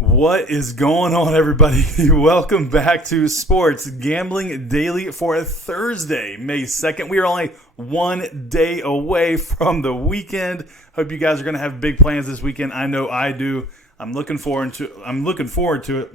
What is going on, everybody? Welcome back to Sports Gambling Daily for a Thursday, May 2nd. We are only one day away from the weekend. Hope you guys are going to have big plans this weekend. I know I do. I'm looking forward to it.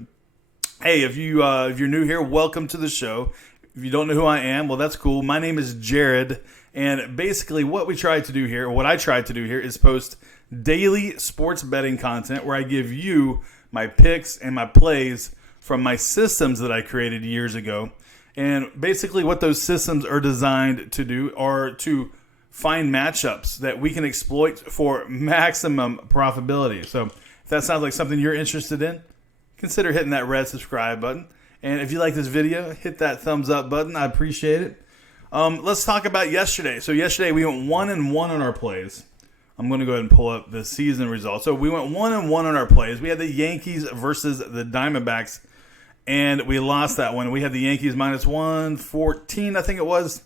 Hey, if you're new here, welcome to the show. If you don't know who I am, well, that's cool. My name is Jared, and basically what I tried to do here is post daily sports betting content where I give you my picks and my plays from my systems that I created years ago. And basically what those systems are designed to do are to find matchups that we can exploit for maximum profitability. So if that sounds like something you're interested in, consider hitting that red subscribe button. And if you like this video, hit that thumbs up button. I appreciate it. Let's talk about yesterday. So yesterday we went 1-1 on our plays. I'm going to go ahead and pull up the season results. So we went 1-1 on our plays. We had the Yankees versus the Diamondbacks, and we lost that one. We had the Yankees minus 114, I think it was,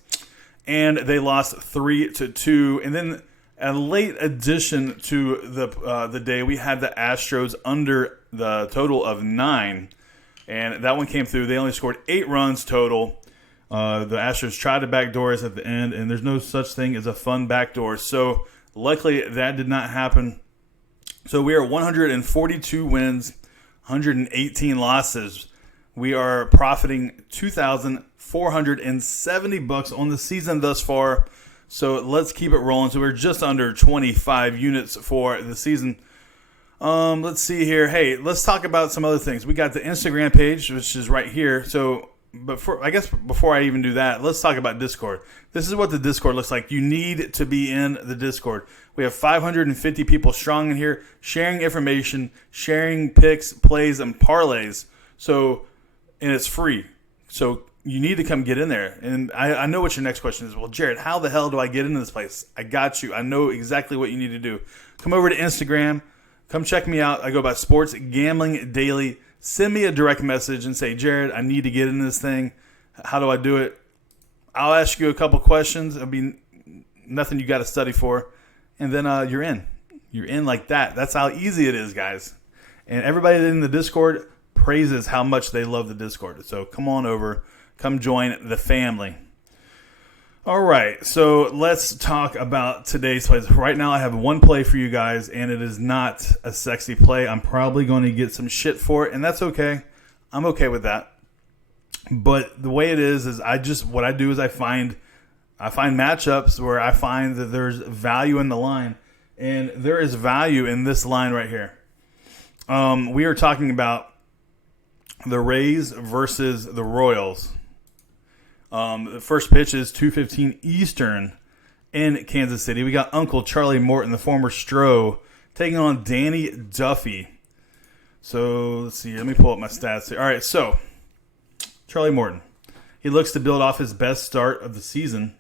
and they lost 3-2. And then a late addition to the day, we had the Astros under the total of 9, and that one came through. They only scored 8 runs total. The Astros tried to backdoor us at the end, and there's no such thing as a fun backdoor. So luckily, that did not happen. So we are 142 wins, 118 losses. We are profiting $2,470 on the season thus far. So let's keep it rolling. So we're just under 25 units for the season. Let's see here. Hey, let's talk about some other things. We got the Instagram page, which is right here. So before I even do that, let's talk about Discord. This is what the Discord looks like. You need to be in the Discord. We have 550 people strong in here, sharing information, sharing picks, plays, and parlays. And it's free. So you need to come get in there. And I know what your next question is. Well, Jared, how the hell do I get into this place? I got you. I know exactly what you need to do. Come over to Instagram. Come check me out. I go by Sports Gambling Daily. Send me a direct message and say, Jared, I need to get in this thing. How do I do it? I'll ask you a couple questions. It'll be nothing you got to study for. And then you're in. You're in like that. That's how easy it is, guys. And everybody in the Discord praises how much they love the Discord. So come on over. Come join the family. All right, so let's talk about today's plays. Right now I have one play for you guys, and it is not a sexy play. I'm probably going to get some shit for it, and that's okay. I'm okay with that. But the way it is what I do is I find matchups where I find that there's value in the line, and there is value in this line right here. We are talking about the Rays versus the Royals. The first pitch is 2:15 Eastern in Kansas City. We got Uncle Charlie Morton, the former Stro, taking on Danny Duffy. So let's see. Let me pull up my stats here. All right, so Charlie Morton. He looks to build off his best start of the season,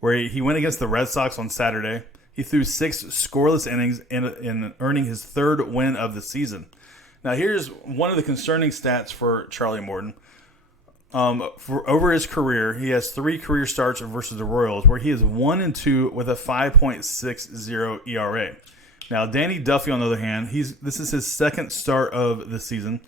where he went against the Red Sox on Saturday. He threw 6 scoreless innings in earning his 3rd win of the season. Now here's one of the concerning stats for Charlie Morton. For over his career, he has 3 career starts versus the Royals, where he is 1-2 with a 5.60 ERA. Now, Danny Duffy, on the other hand, this is his 2nd start of the season.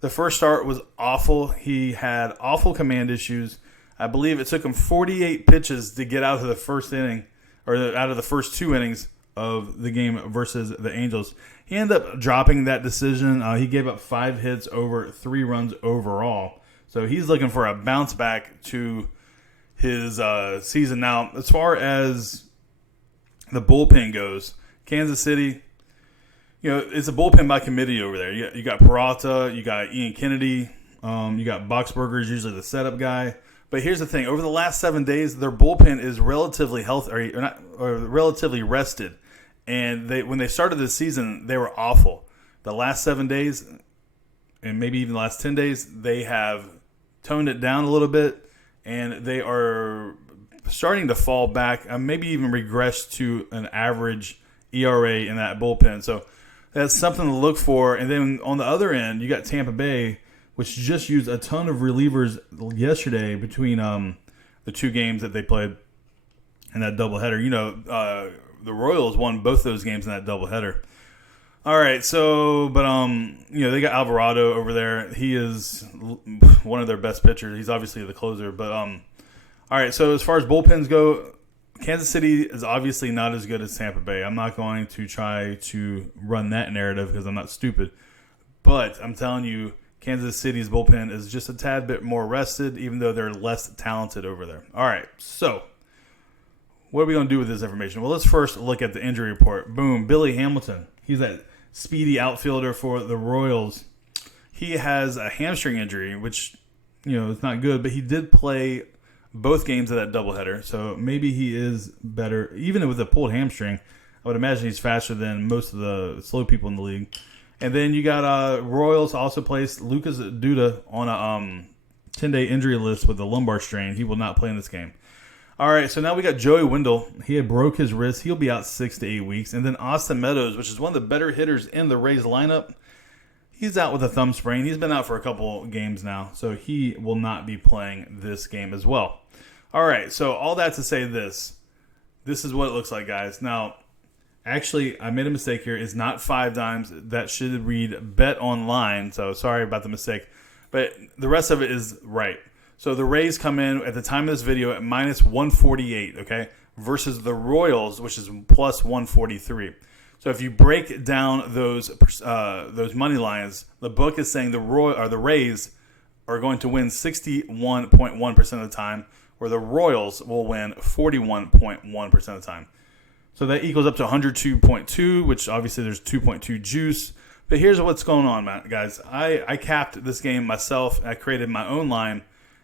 The first start was awful. He had awful command issues. I believe it took him 48 pitches to get out of the first inning, or out of the first 2 innings of the game versus the Angels. He ended up dropping that decision. He gave up 5 hits over 3 runs overall. So he's looking for a bounce back to his season. Now, as far as the bullpen goes, Kansas City, it's a bullpen by committee over there. You got Peralta, you got Ian Kennedy, you got Boxberger is usually the setup guy. But here's the thing: over the last 7 days, their bullpen is relatively healthy, or relatively rested. And when they started the season, they were awful. The last 7 days, and maybe even the last 10 days, they have toned it down a little bit, and they are starting to fall back, maybe even regress to an average ERA in that bullpen. So that's something to look for. And then on the other end, you got Tampa Bay, which just used a ton of relievers yesterday between the 2 games that they played in that doubleheader. The Royals won both those games in that doubleheader. All right, so they got Alvarado over there. He is one of their best pitchers. He's obviously the closer, but all right. So as far as bullpens go, Kansas City is obviously not as good as Tampa Bay. I'm not going to try to run that narrative because I'm not stupid, but I'm telling you, Kansas City's bullpen is just a tad bit more rested, even though they're less talented over there. All right, so what are we going to do with this information? Well, let's first look at the injury report. Boom, Billy Hamilton. He's that speedy outfielder for the Royals. He has a hamstring injury, which, it's not good, but he did play both games of that doubleheader, so maybe he is better. Even with a pulled hamstring, I would imagine he's faster than most of the slow people in the league. And then you got Royals also placed Lucas Duda on a 10-day injury list with a lumbar strain. He will not play in this game. All right, so now we got Joey Wendell. He had broke his wrist. He'll be out 6 to 8 weeks. And then Austin Meadows, which is one of the better hitters in the Rays lineup, he's out with a thumb sprain. He's been out for a couple games now, so he will not be playing this game as well. All right, so all that to say this. This is what it looks like, guys. Now, actually, I made a mistake here. It's not 5 dimes. That should read bet online, so sorry about the mistake. But the rest of it is right. So the Rays come in at the time of this video at minus 148, okay, versus the Royals, which is plus 143. So if you break down those money lines, the book is saying the Rays are going to win 61.1% of the time, where the Royals will win 41.1% of the time. So that equals up to 102.2, which obviously there's 2.2 juice. But here's what's going on, guys. I capped this game myself. I created my own line.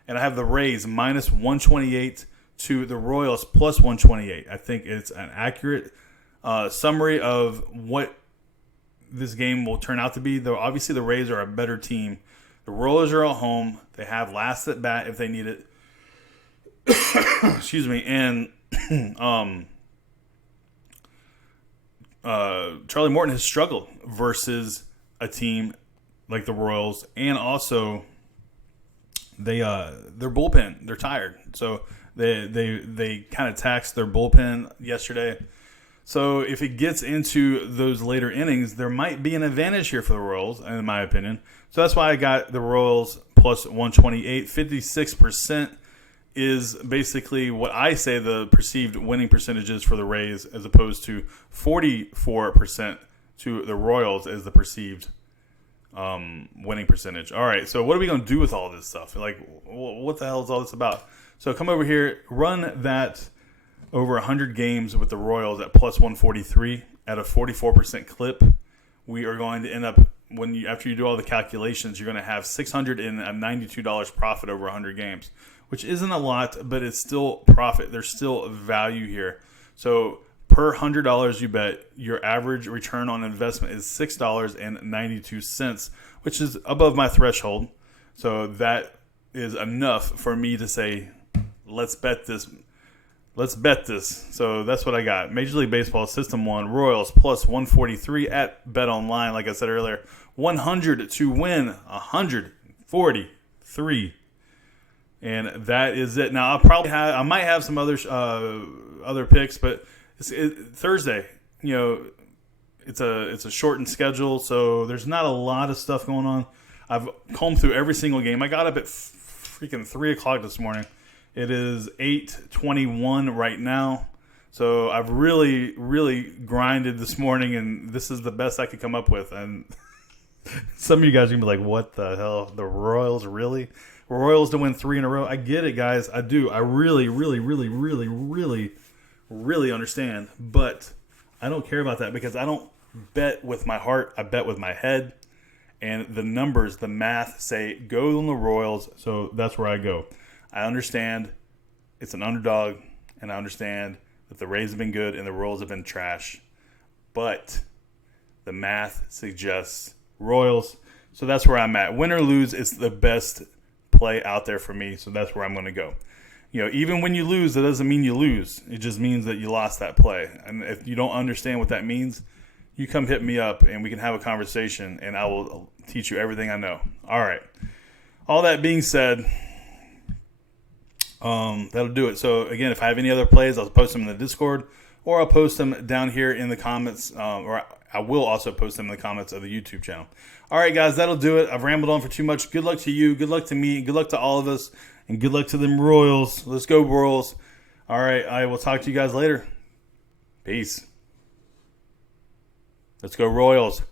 And I have the Rays minus 128 to the Royals plus 128. I think it's an accurate summary of what this game will turn out to be. Though obviously the Rays are a better team. The Royals are at home. They have last at bat if they need it. Excuse me. And Charlie Morton has struggled versus a team like the Royals, and also their bullpen, they're tired, so they kind of taxed their bullpen yesterday. So if it gets into those later innings, there might be an advantage here for the Royals, in my opinion. So that's why I got the Royals plus 128. 56% is basically what I say the perceived winning percentage is for the Rays, as opposed to 44% to the Royals as the perceived winning percentage. All right, so what are we going to do with all this stuff? Like, what the hell is all this about? So come over here, run that over 100 games with the Royals at plus 143 at a 44% clip. We are going to end up, after you do all the calculations, you're going to have $692 profit over 100 games, which isn't a lot, but it's still profit. There's still value here. So per $100 you bet, your average return on investment is $6.92, which is above my threshold. So that is enough for me to say, let's bet this. Let's bet this. So that's what I got. Major League Baseball System 1, Royals plus 143 at Bet Online. Like I said earlier, 100 to win 143. And that is it. Now I might have some other picks, but it's Thursday. It's a shortened schedule, so there's not a lot of stuff going on. I've combed through every single game. I got up at freaking 3 o'clock this morning. It is 8:21 right now. So I've really, really grinded this morning, and this is the best I could come up with. And some of you guys are going to be like, what the hell? The Royals, really? Royals to win 3 in a row? I get it, guys. I do. I really, really, really, really, really, really understand. But I don't care about that because I don't bet with my heart. I bet with my head. And the numbers, the math say go on the Royals. So that's where I go. I understand it's an underdog, and I understand that the Rays have been good and the Royals have been trash. But the math suggests Royals. So that's where I'm at. Win or lose, it's the best play out there for me. So that's where I'm going to go. Even when you lose, that doesn't mean you lose. It just means that you lost that play. And if you don't understand what that means, you come hit me up and we can have a conversation, and I will teach you everything I know. All right. All that being said, that'll do it. So again, if I have any other plays, I'll post them in the Discord, or I'll post them down here in the comments, or I will also post them in the comments of the YouTube channel. All right, guys, that'll do it. I've rambled on for too much. Good luck to you. Good luck to me. Good luck to all of us. And good luck to them Royals. Let's go, Royals. All right, I will talk to you guys later. Peace. Let's go, Royals.